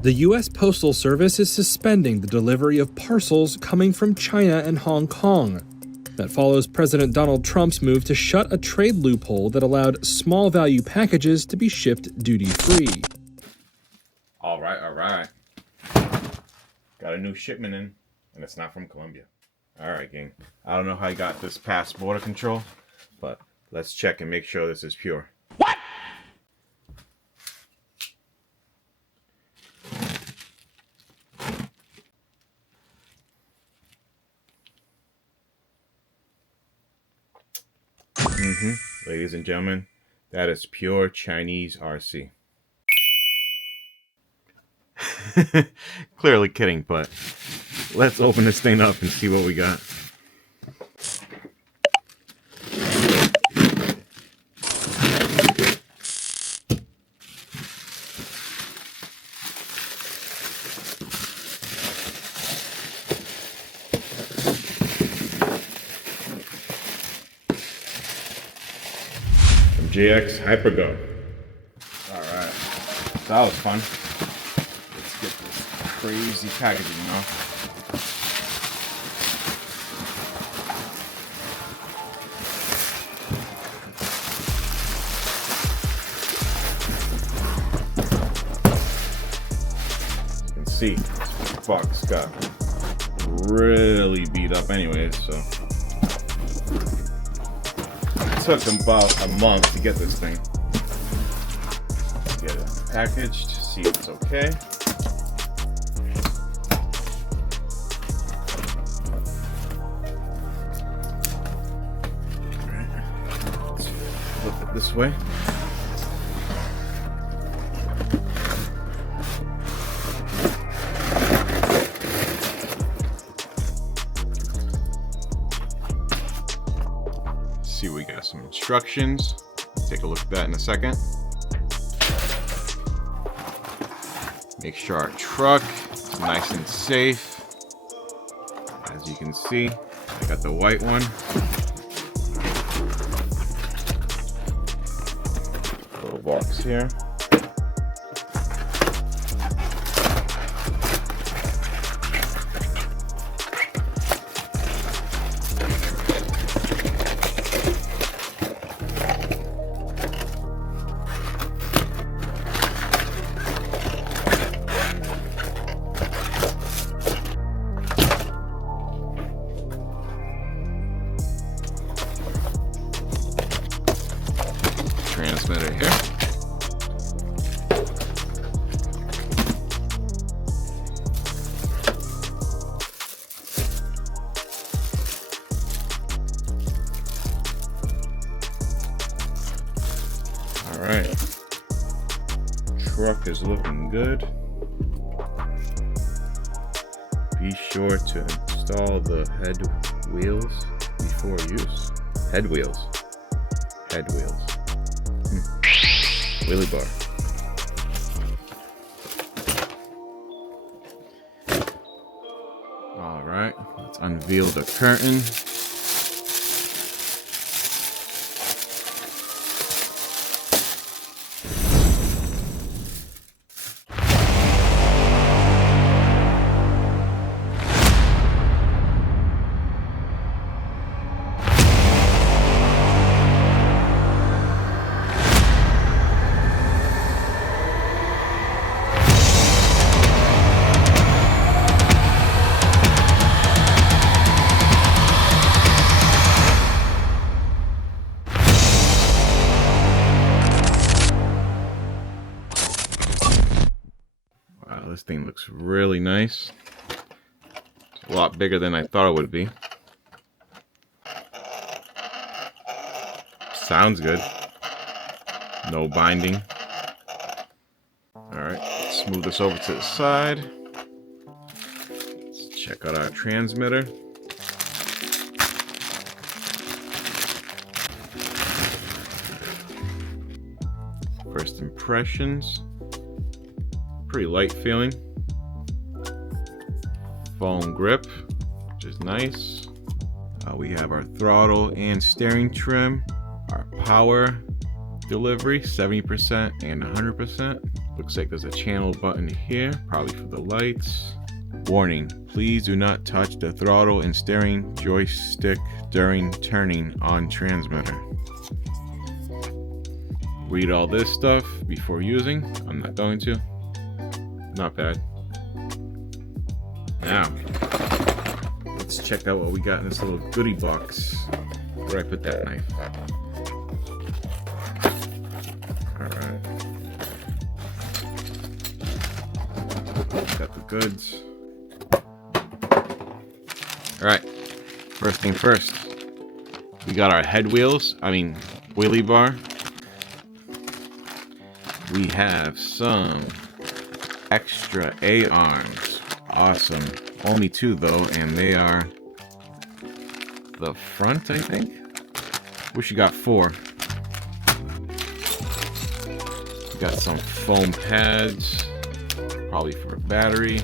The U.S. Postal Service is suspending the delivery of parcels coming from China and Hong Kong. That follows President Donald Trump's move to shut a trade loophole that allowed small-value packages to be shipped duty-free. All right. Got a new shipment in, and it's not from Colombia. All right, gang. I don't know how I got this past border control, but let's check and make sure this is pure. What? Ladies and gentlemen, that is pure Chinese RC. Clearly kidding, but let's open this thing up and see what we got. MJX Hyper Go. Alright, so that was fun. Let's get this crazy packaging off. You can see this box got really beat up anyways, so it took about a month to get this thing. Get it packaged, see if it's okay. Alright, let's flip it this way. See, we got some instructions. Take a look at that in a second. Make sure our truck is nice and safe. As you can see, I got the white one. Little box here. Transmitter here. All right, truck is looking good. Be sure to install the head wheels before use. Head wheels. Wheelie bar. All right, let's unveil the curtain. This thing looks really nice. It's a lot bigger than I thought it would be. Sounds good. No binding. Alright, let's move this over to the side. Let's check out our transmitter. First impressions. Pretty light feeling. Foam grip, which is nice. We have our throttle and steering trim. Our power delivery, 70% and 100%. Looks like there's a channel button here, probably for the lights. Warning, please do not touch the throttle and steering joystick during turning on transmitter. Read all this stuff before using. I'm not going to. Not bad. Now, let's check out what we got in this little goodie box. Where do I put that knife? Alright. Got the goods. Alright. First thing first. We got our head wheels. Wheelie bar. We have some extra A-arms. Awesome. Only 2 though, and they are the front, I think. Wish you got 4. We got some foam pads, probably for a battery.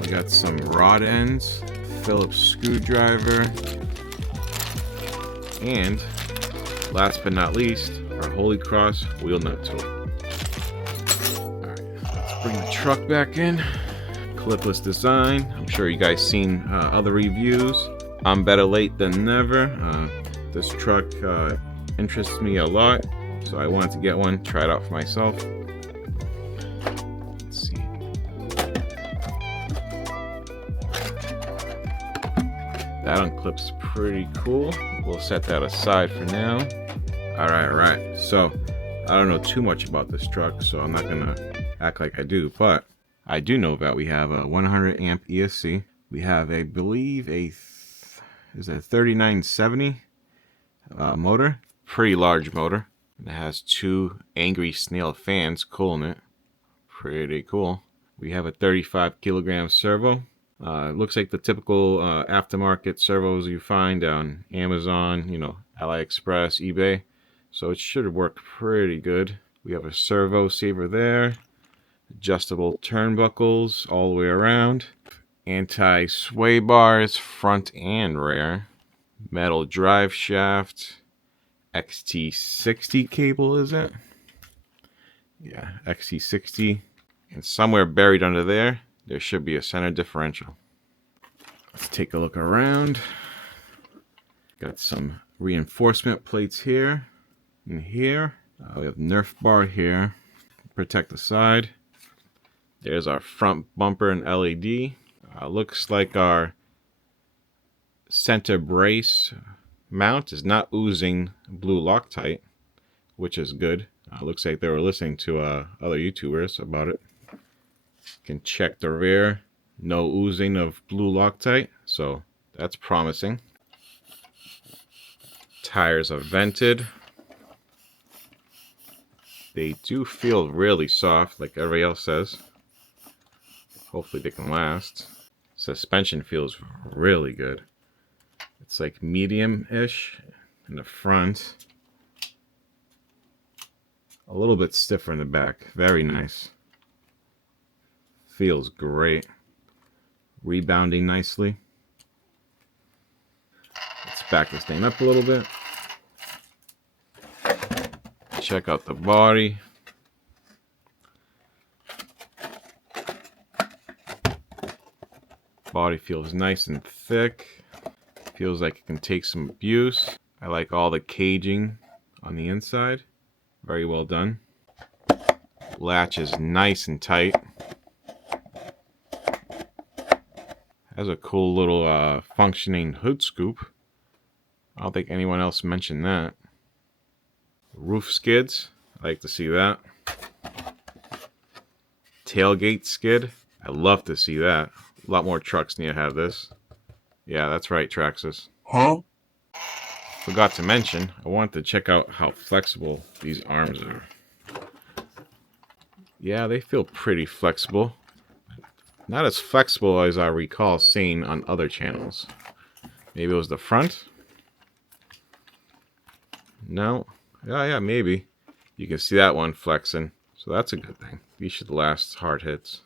We got some rod ends, Phillips screwdriver, and last but not least, our Holy Cross wheel nut tool. Alright, let's bring the truck back in. Clipless design. I'm sure you guys seen other reviews. I'm better late than never. This truck interests me a lot, so I wanted to get one, try it out for myself. Let's see. That unclips pretty cool. We'll set that aside for now. Alright. So, I don't know too much about this truck, so I'm not gonna act like I do, but I do know that we have a 100 amp ESC. We have, I believe, is a 3970 motor. Pretty large motor. It has 2 angry snail fans cooling it. Pretty cool. We have a 35 kilogram servo. It looks like the typical aftermarket servos you find on Amazon, AliExpress, eBay. So it should work pretty good. We have a servo saver there. Adjustable turnbuckles all the way around. Anti-sway bars, front and rear. Metal drive shaft. XT60 cable, is it? Yeah, XT60. And somewhere buried under there should be a center differential. Let's take a look around. Got some reinforcement plates here and here. We have Nerf bar here. Protect the side. There's our front bumper and LED. Looks like our center brace mount is not oozing blue Loctite, which is good. Looks like they were listening to other YouTubers about it. You can check the rear. No oozing of blue Loctite, so that's promising. Tires are vented. They do feel really soft, like everybody else says. Hopefully they can last. Suspension feels really good. It's like medium-ish in the front. A little bit stiffer in the back. Very nice. Feels great. Rebounding nicely. Let's back this thing up a little bit. Check out the body. Body feels nice and thick. Feels like it can take some abuse. I like all the caging on the inside. Very well done. Latch is nice and tight. Has a cool little functioning hood scoop. I don't think anyone else mentioned that. Roof skids. I like to see that. Tailgate skid. I love to see that. A lot more trucks need to have this. Yeah, that's right, Traxxas. Huh? Forgot to mention, I wanted to check out how flexible these arms are. Yeah, they feel pretty flexible. Not as flexible as I recall seeing on other channels. Maybe it was the front? No? Yeah, maybe. You can see that one flexing. So that's a good thing. These should last hard hits.